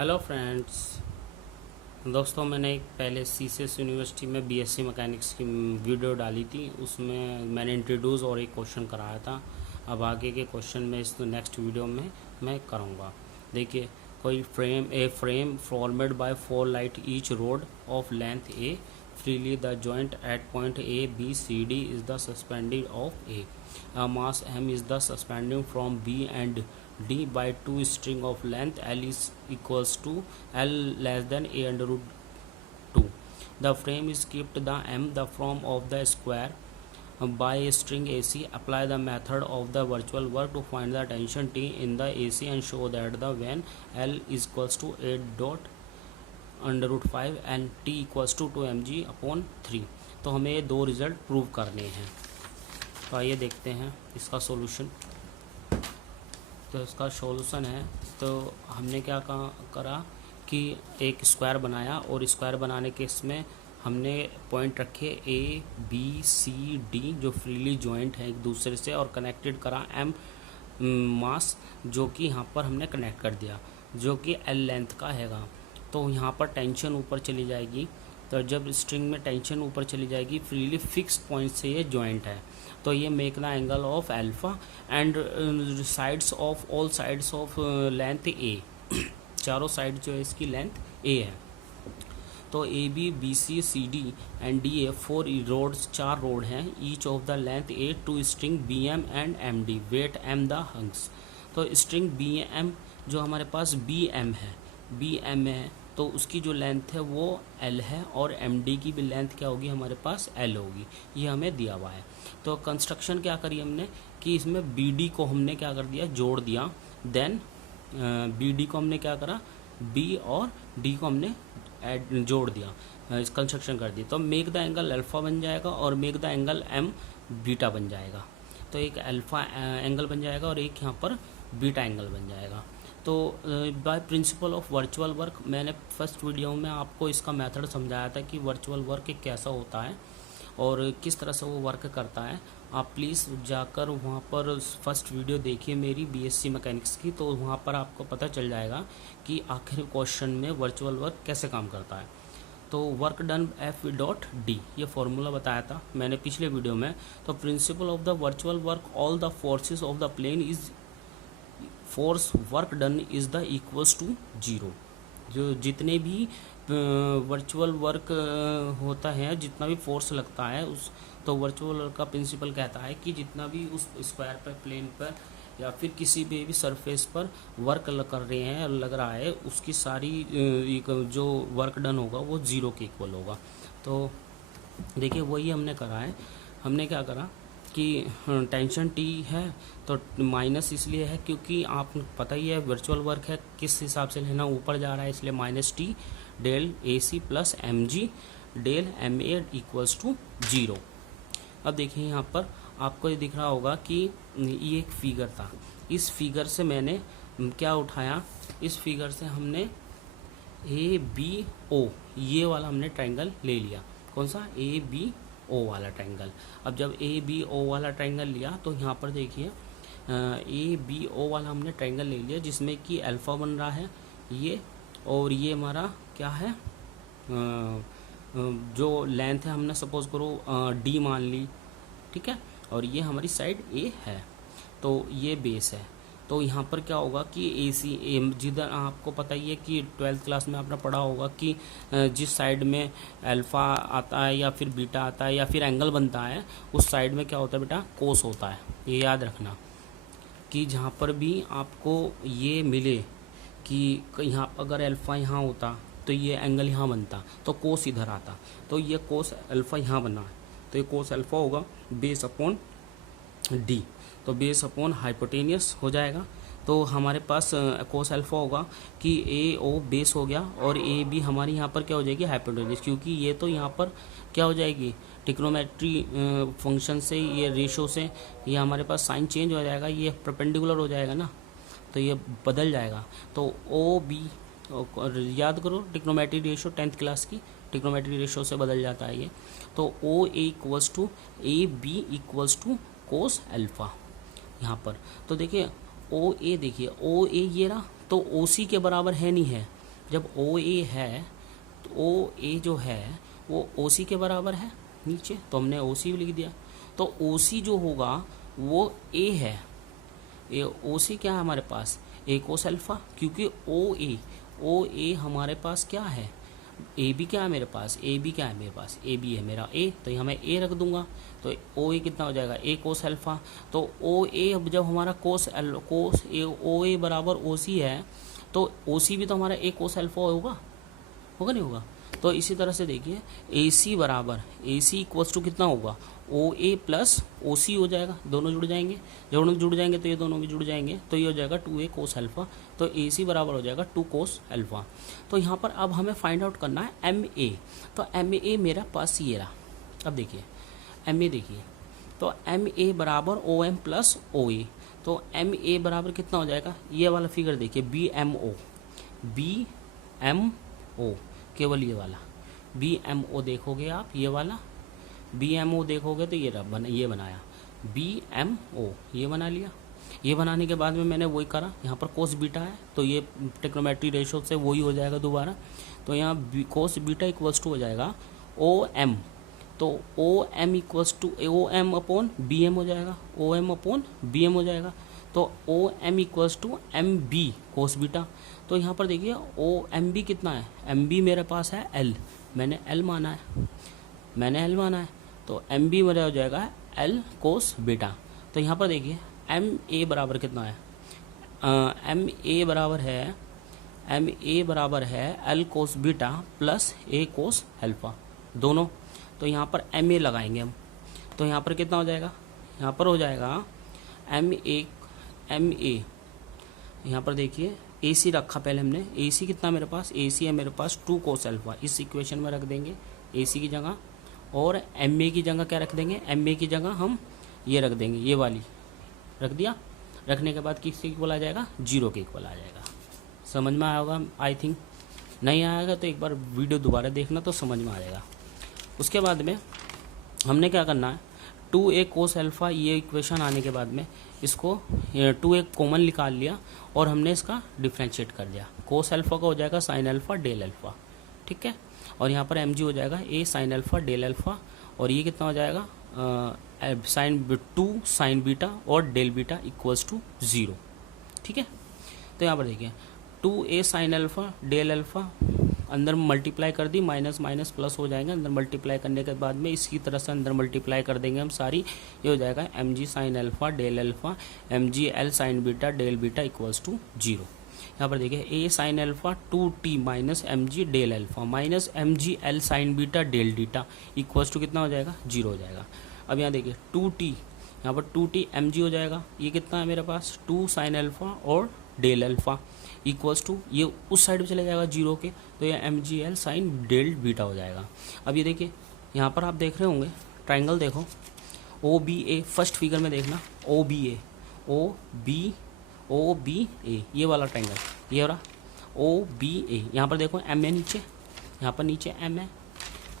Hello friends. दोस्तों, मैंने एक पहले सीसीएस यूनिवर्सिटी में बीएससी मैकेनिक्स की वीडियो डाली थी। उसमें मैंने इंट्रोड्यूस और एक क्वेश्चन कराया था। अब आगे के क्वेश्चन में इस नेक्स्ट वीडियो में मैं करूँगा। देखिए, कोई frame formed by 4 light each rod of length a freely the joint at point A B C D is the suspended of A. A mass M is the suspending from B and D by 2 string of length L is equals to L less than A under root 2. The frame is kept the M the form of the square by a string AC. Apply the method of the virtual work to find the tension T in the AC and show that the when L is equals to 8 dot √5 and T equals to 2mg/3। तो हमें ये दो result prove करने हैं। तो आइए देखते हैं इसका सॉल्यूशन। तो इसका सॉल्यूशन है, तो हमने क्या करा कि एक स्क्वायर बनाया और स्क्वायर बनाने के इसमें हमने पॉइंट रखे ए बी सी डी जो फ्रीली जॉइंट है एक दूसरे से, और कनेक्टेड करा एम मास जो कि यहाँ पर हमने कनेक्ट कर दिया, जो कि एल लेंथ का हैगा। तो यहाँ पर टेंशन ऊपर चली जाएगी। तो जब स्ट्रिंग में टेंशन ऊपर चली जाएगी, फ्रीली फिक्स्ड पॉइंट से ये जॉइंट है, तो ये make the angle of alpha and sides of all sides of length A. चारों साइड जो है इसकी लेंथ ए है। तो A B B C C D and D A 4 rods, 4 rod हैं। Each of the length A two string B M and M D weight M the hangs. तो string B M जो हमारे पास B M है, B M है, तो उसकी जो लेंथ है वो एल है, और एम डी की भी लेंथ क्या होगी हमारे पास एल होगी। ये हमें दिया हुआ है। तो कंस्ट्रक्शन क्या करी हमने कि इसमें बी डी को हमने क्या कर दिया, जोड़ दिया। देन बी डी को हमने क्या करा, बी और डी को हमने जोड़ दिया, इस कंस्ट्रक्शन कर दी। तो मेक द एंगल अल्फा बन जाएगा और make the angle M beta बन जाएगा। तो एक अल्फा एंगल बन जाएगा और एक यहाँ पर बीटा एंगल बन जाएगा। तो by principle of virtual work, मैंने फर्स्ट वीडियो में आपको इसका मेथड समझाया था कि वर्चुअल वर्क कैसा होता है और किस तरह से वो वर्क करता है। आप प्लीज़ जाकर वहाँ पर फर्स्ट वीडियो देखिए मेरी बीएससी मैकेनिक्स की, तो वहाँ पर आपको पता चल जाएगा कि आखिर क्वेश्चन में वर्चुअल वर्क कैसे काम करता है। तो work done F dot D, ये फॉर्मूला बताया था मैंने पिछले वीडियो में। तो principle of the virtual work, all the forces of the plane is force work done is the equals to 0। जो जितने भी वर्चुअल वर्क होता है, जितना भी फोर्स लगता है उस, तो वर्चुअल वर्क का प्रिंसिपल कहता है कि जितना भी उस स्क्वायर पर, प्लेन पर या फिर किसी भी सरफेस पर वर्क कर रहे हैं, लग रहा है, उसकी सारी जो वर्क डन होगा वो 0 के इक्वल होगा। तो देखिए वही हमने करा है। हमने क्या करा कि टेंशन टी है, तो माइनस इसलिए है क्योंकि आपको पता ही है वर्चुअल वर्क है किस हिसाब से लेना, ऊपर जा रहा है, इसलिए minus T del A C plus M G del M A equals to 0। अब देखिए यहाँ पर आपको ये दिख रहा होगा कि ये एक फिगर था। इस फिगर से मैंने क्या उठाया, इस फिगर से हमने ए बी ओ ये वाला हमने ट्रायंगल ले लिया। कौन सा, ए बी ओ वाला ट्रायंगल। अब जब ए बी ओ वाला ट्रायंगल लिया तो यहाँ पर देखिए ए बी ओ वाला हमने ट्रायंगल ले लिया जिसमें कि अल्फा बन रहा है ये, और ये हमारा क्या है, जो लेंथ है हमने सपोज करो डी मान ली, ठीक है, और ये हमारी साइड ए है, तो ये बेस है। तो यहाँ पर क्या होगा कि ए सी जिधर आपको पता ही है कि 12th क्लास में आपने पढ़ा होगा कि जिस साइड में अल्फ़ा आता है या फिर बीटा आता है या फिर एंगल बनता है, उस साइड में क्या होता है बेटा, कोस होता है। ये याद रखना कि जहाँ पर भी आपको ये मिले कि यहाँ अगर अल्फ़ा यहाँ होता तो ये एंगल यहाँ बनता, तो कोस इधर आता, तो ये कोस अल्फ़ा यहाँ बना है, तो ये कोस अल्फ़ा होगा बेस अपॉन डी, तो बेस अपॉन हाइपोटेनियस हो जाएगा। तो हमारे पास कोस अल्फा होगा कि ए ओ बेस हो गया और ए बी हमारी यहाँ पर क्या हो जाएगी, हाइपोटेनियस, क्योंकि ये तो यहाँ पर क्या हो जाएगी, ट्रिग्नोमेट्री फंक्शन से, ये रेशो से ये हमारे पास साइन चेंज हो जाएगा, ये परपेंडिकुलर हो जाएगा ना, तो ये बदल जाएगा। तो ओ बी याद करो ट्रिग्नोमेट्री रेशो 10th क्लास की, ट्रिग्नोमेट्री रेशो से बदल जाता है ये। तो O A equals to A B equals to cos alpha यहाँ पर। तो देखिए ओ ए, देखिए ओ ए ये रहा, तो ओ सी के बराबर है नहीं है, जब ओ ए है तो ओ ए जो है वो ओ सी के बराबर है नीचे, तो हमने ओ सी लिख दिया। तो ओ सी जो होगा वो ए है, ए ओ सी क्या है हमारे पास, ए कोस अल्फा, क्योंकि ओ ए हमारे पास क्या है, ए बी क्या है मेरे पास, ए बी क्या है मेरे पास, ए बी है मेरा ए, तो यहाँ मैं ए रख दूंगा। तो ओ ए कितना हो जाएगा, ए कोस अल्फा। तो ओ ए जब हमारा कोस ए ओ ए बराबर ओ सी है तो ओ सी भी तो हमारा ए कोस अल्फा होगा, होगा नहीं होगा। तो इसी तरह से देखिए ए सी बराबर ए सी इक्वल्स टू कितना होगा, ओ ए प्लस ओ सी हो जाएगा, दोनों जुड़ जाएंगे, दोनों जुड़ जाएंगे तो ये दोनों भी जुड़ जाएंगे, तो ये हो जाएगा 2a कोस अल्फा। तो ए सी बराबर हो जाएगा 2 कोस अल्फा। तो यहाँ पर अब हमें फाइंड आउट करना है एम ए। तो एम ए मेरा पास ये रहा। अब देखिए एम ए देखिए, तो एम ए बराबर ओ एम प्लस ओ ए। तो एम ए बराबर कितना हो जाएगा, ये वाला फिगर देखिए बी एम ओ, केवल ये वाला बी एम ओ देखोगे आप, ये वाला बी एम ओ देखोगे तो ये बनाया बी एम ओ, ये बना लिया। ये बनाने के बाद में मैंने वही करा, यहाँ पर कोस बीटा है तो ये ट्रिग्नोमेट्री रेशो से वही हो जाएगा दोबारा। तो यहाँ कोस बीटा इक्वल्स टू हो जाएगा ओ एम, तो O M equals to O M upon B M हो जाएगा, O M upon B M हो जाएगा। तो O M equals to M B cos beta. तो यहाँ पर देखिए ओ एम बी कितना है, एम बी मेरे पास है एल, मैंने एल माना है, तो एम बी मेरा हो जाएगा एल कोस बीटा। तो यहाँ पर देखिए एम ए बराबर कितना है, एम ए बराबर है एल कोस बीटा प्लस ए कोस अल्फा दोनों। तो यहाँ पर एम ए लगाएंगे हम, तो यहाँ पर कितना हो जाएगा, यहाँ पर हो जाएगा एम ए यहाँ पर देखिए ए सी रखा पहले हमने, ए सी कितना मेरे पास, ए सी है मेरे पास 2 कोस अल्फा, इस इक्वेशन में रख देंगे ए सी की जगह, और एम ए की जगह क्या रख देंगे, एम ए की जगह हम ये रख देंगे, ये वाली रख दिया। रखने के बाद किसके इक्वल आ जाएगा, 0 के इक्वल आ जाएगा। समझ में आया होगा आई थिंक, नहीं आएगा तो एक बार वीडियो दोबारा देखना तो समझ में आ जाएगा। उसके बाद में हमने क्या करना है, 2a कोस अल्फा, ये इक्वेशन आने के बाद में इसको 2a कॉमन निकाल लिया और हमने इसका डिफ्रेंशिएट कर दिया। कोस अल्फा का हो जाएगा साइन अल्फा डेल अल्फा, ठीक है। और यहाँ पर एम जी हो जाएगा A sine alpha del alpha, और ये कितना हो जाएगा साइन बीटा और डेल बीटा इक्वल्स टू 0, ठीक है। तो यहाँ पर देखिए 2a sine alpha del alpha, अंदर मल्टीप्लाई कर दी, माइनस माइनस प्लस हो जाएंगे, अंदर मल्टीप्लाई करने के बाद में इसी तरह से अंदर मल्टीप्लाई कर देंगे हम सारी, ये हो जाएगा M G sine alpha del alpha M G L sine beta del beta equals to 0। यहाँ पर देखिए A sine alpha 2t minus M G del alpha minus M G L sine beta del beta equals to कितना हो जाएगा, 0 हो जाएगा। अब यहाँ देखिए 2t, यहाँ पर 2t एम जी हो जाएगा, ये कितना है मेरे पास 2 साइन अल्फा और डेल अल्फा इक्वल्स टू, ये उस साइड पे चले जाएगा 0 के, तो ये M G L sine del beta हो जाएगा। अब ये देखिए यहाँ पर आप देख रहे होंगे ट्राइंगल, देखो ओ बी ए, फर्स्ट फिगर में देखना ओ बी ए, ये वाला ट्राइंगल ये हो रहा ओ बी ए। यहाँ पर देखो एम है नीचे, यहाँ पर नीचे एम है,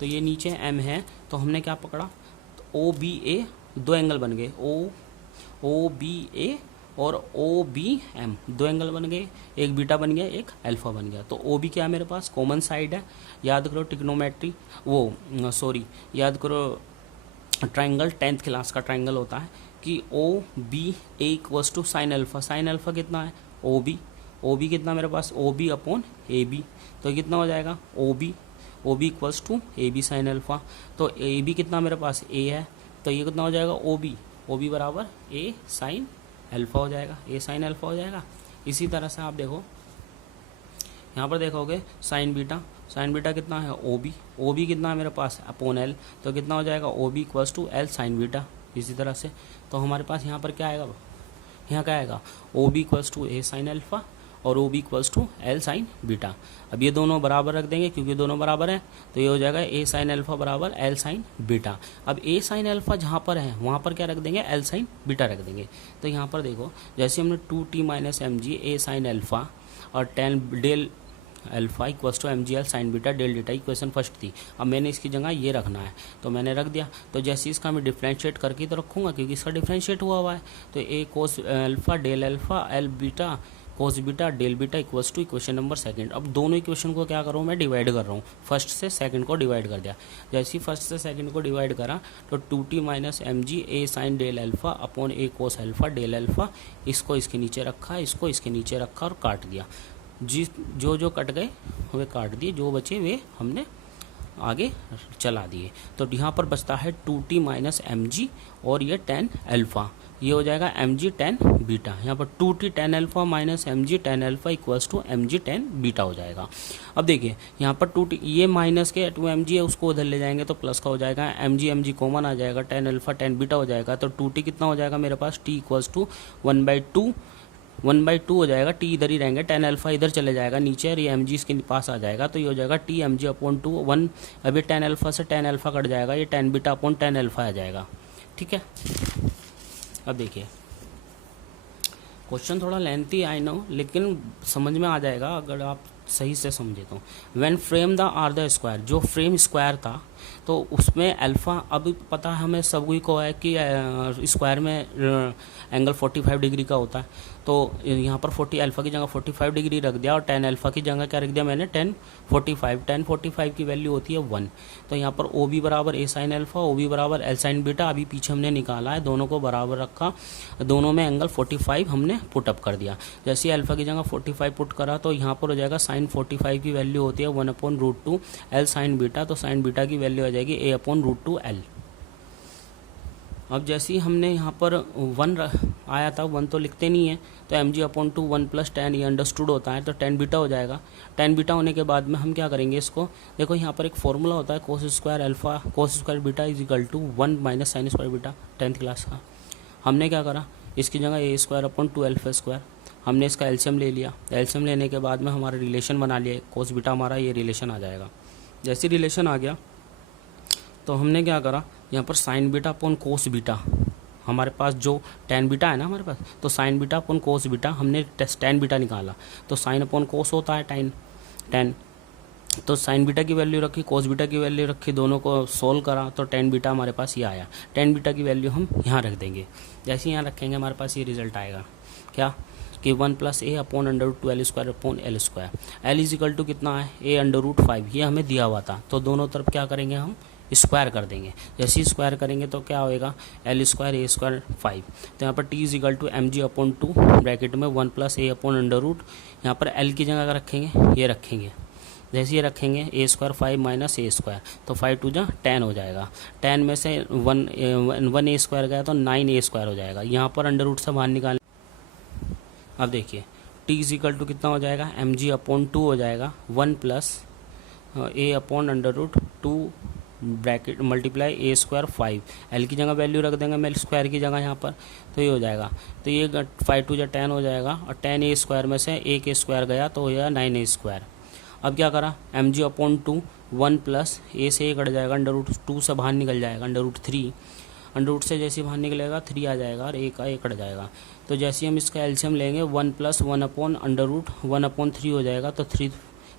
तो ये नीचे एम है, तो हमने क्या पकड़ा, तो ओ बी ए, 2 एंगल बन गए, ओ बी ए और ओ बी एम, 2 एंगल बन गए, एक बीटा बन गया एक अल्फा बन गया। तो ओ बी क्या है मेरे पास, कॉमन साइड है, याद करो ट्रिग्नोमेट्री याद करो ट्राइंगल 10th क्लास का ट्राइंगल होता है कि O B A equals to sine alpha, sine alpha कितना है ओ बी कितना मेरे पास O B upon A B, तो कितना हो जाएगा O B equals to A B sine alpha. तो ए बी कितना मेरे पास ए है, तो ये कितना हो जाएगा ओ बी बराबर ए साइन अल्फा हो जाएगा, ए साइन अल्फा हो जाएगा। इसी तरह से आप देखो यहाँ पर देखोगे साइन बीटा कितना है ओ बी कितना है मेरे पास अपॉन एल, तो कितना हो जाएगा O B equals to L sine beta. इसी तरह से तो हमारे पास यहाँ पर क्या आएगा, यहाँ क्या आएगा O B equals to A sine alpha और O B equals to L sine beta. अब ये दोनों बराबर रख देंगे क्योंकि दोनों बराबर हैं, तो ये हो जाएगा ए साइन अल्फा बराबर एल साइन बीटा। अब ए साइन अल्फा जहाँ पर है वहाँ पर क्या रख देंगे, एल साइन बीटा रख देंगे। तो यहाँ पर देखो जैसे हमने 2t minus M G A sine alpha और 10 del alpha equals to M G L sine beta del data, equation first थी। अब मैंने इसकी जगह ये रखना है तो मैंने रख दिया। तो जैसे इसका मैं डिफ्रेंशिएट करके तो रखूँगा क्योंकि इसका डिफ्रेंशिएट हुआ है, तो A cos alpha del alpha L beta cos beta del beta equals to equation number second. अब दोनों इक्वेशन को क्या कर रहा हूँ मैं, डिवाइड कर रहा हूँ। फर्स्ट से सेकंड को डिवाइड कर दिया। जैसे ही फर्स्ट से सेकंड को डिवाइड करा तो 2t minus M G A sign del alpha upon A cos alpha del alpha, इसको इसके नीचे रखा, इसको इसके नीचे रखा और काट दिया। जो जो कट गए वे काट दिए, जो बचे वे हमने आगे चला दिए। तो यहाँ पर बचता है 2t माइनस एम जी और ये tan अल्फ़ा, ये हो जाएगा एम जी टेन बीटा। यहाँ पर 2t tan alpha minus M G tan alpha equals to M G tan beta हो जाएगा। अब देखिए यहाँ पर 2t, ये माइनस के 2mg है, उसको उधर ले जाएंगे तो प्लस का हो जाएगा, एम जी कॉमन आ जाएगा, tan अल्फ़ा tan बीटा हो जाएगा। तो 2t कितना हो जाएगा मेरे पास, t इक्वल्स टू 1/2 हो जाएगा। टी इधर ही रहेंगे, tan अल्फ़ा इधर चले जाएगा नीचे और ये एम जी इसके पास आ जाएगा। तो ये हो जाएगा टी एम जी अपॉन 2 1। अभी tan अल्फ़ा से tan अल्फ़ा कट जाएगा, ये tan beta upon tan alpha आ जाएगा। ठीक है, अब देखिए क्वेश्चन थोड़ा लेंथी आई नो, लेकिन समझ में आ जाएगा अगर आप सही से समझे तो। When frame the R the square, जो फ्रेम स्क्वायर था तो उसमें अल्फ़ा, अब पता है हमें सभी को है कि स्क्वायर में एंगल 45 डिग्री का होता है। तो यहाँ पर 40 अल्फ़ा की जगह 45 डिग्री रख दिया और tan अल्फ़ा की जगह क्या रख दिया मैंने, tan 45 की वैल्यू होती है 1। तो यहाँ पर ओ बी बराबर ए साइन अल्फ़ा, ओ बी बराबर एल साइन बीटा, अभी पीछे हमने निकाला है, दोनों को बराबर रखा, दोनों में एंगल 45 हमने पुटअप कर दिया। जैसे ही अल्फ़ा की जगह 45 पुट करा तो यहाँ पर हो जाएगा साइन 45 की वैल्यू होती है 1/√2 एल साइन बीटा, तो साइन बीटा की वैल्यू आ जाएगी a/√2 एल। अब जैसे ही हमने यहाँ पर 1 आया था, 1 तो लिखते नहीं है, तो mg/2 1 + tan ये अंडरस्टूड होता है, तो tan बीटा हो जाएगा। tan बीटा होने के बाद में हम क्या करेंगे इसको, देखो यहाँ पर एक फॉर्मूला होता है cos square alpha cos square beta is equal to 1 minus sine square beta, 10th class का। हमने क्या करा, इसकी जगह a² / 2α², हमने इसका एलसीएम ले लिया। एलसीएम लेने के बाद में हमारा रिलेशन बना लिया, कोस बीटा हमारा ये रिलेशन आ जाएगा। जैसे रिलेशन आ गया तो हमने क्या करा, यहाँ पर sign beta upon cos beta, हमारे पास जो tan बीटा है ना हमारे पास, तो sign beta upon cos beta, हमने tan बीटा निकाला तो साइन अपॉन कोस होता है tan, तो साइन बीटा की वैल्यू रखी, कोस बीटा की वैल्यू रखी, दोनों को सोल्व करा तो tan बीटा हमारे पास ये आया। tan बीटा की वैल्यू हम यहाँ रख देंगे, जैसे यहाँ रखेंगे हमारे पास ये रिजल्ट आएगा क्या कि 1 + a/√2 L²। L is equal to कितना है, a/5, ये हमें दिया हुआ था। तो दोनों तरफ क्या करेंगे, हम स्क्वायर कर देंगे। जैसे ही स्क्वायर करेंगे तो क्या होएगा, L² a² 5। तो यहाँ पर t is equal to mg/2 bracket में 1 + a/√, यहाँ पर L की जगह रखेंगे, ये रखेंगे। जैसे ये रखेंगे a² 5 माइनस a², तो 5 × 2 = 10 हो जाएगा। 10 में से 1 a² गया तो 9 a² हो जाएगा। यहाँ पर अंडर रूट से बाहर निकाल। अब देखिए t इज इक्वल टू कितना हो जाएगा, mg/2 हो जाएगा 1 + a/√2 bracket multiply a² 5। L की जगह वैल्यू रख देंगे मैं स्क्वायर की जगह यहाँ पर, तो ये हो जाएगा। तो ये 5 × 2 = 10 हो जाएगा और 10 a² में से एक a² गया तो हो जाएगा 9 a²। अब क्या करा, mg/2 1 + a से a कट जाएगा, √2 से बाहर निकल जाएगा, √3, अंडर से जैसे बाहर निकलेगा 3 आ जाएगा और एक कट जाएगा। तो जैसे हम इसका एलसीएम लेंगे 1 + 1/√1/3 हो जाएगा, तो 3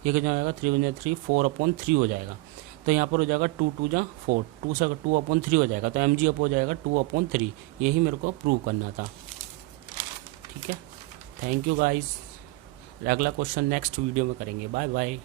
ये कितना हो जाएगा, 3 × 3 4/3 हो जाएगा। तो यहाँ पर हो जाएगा 2 × 2 = 4, 2 से 2/3 हो जाएगा, तो mg अप हो जाएगा 2/3। यही मेरे को प्रूव करना था। ठीक है, थैंक यू गाइस। अगला क्वेश्चन नेक्स्ट वीडियो में करेंगे। Bye bye.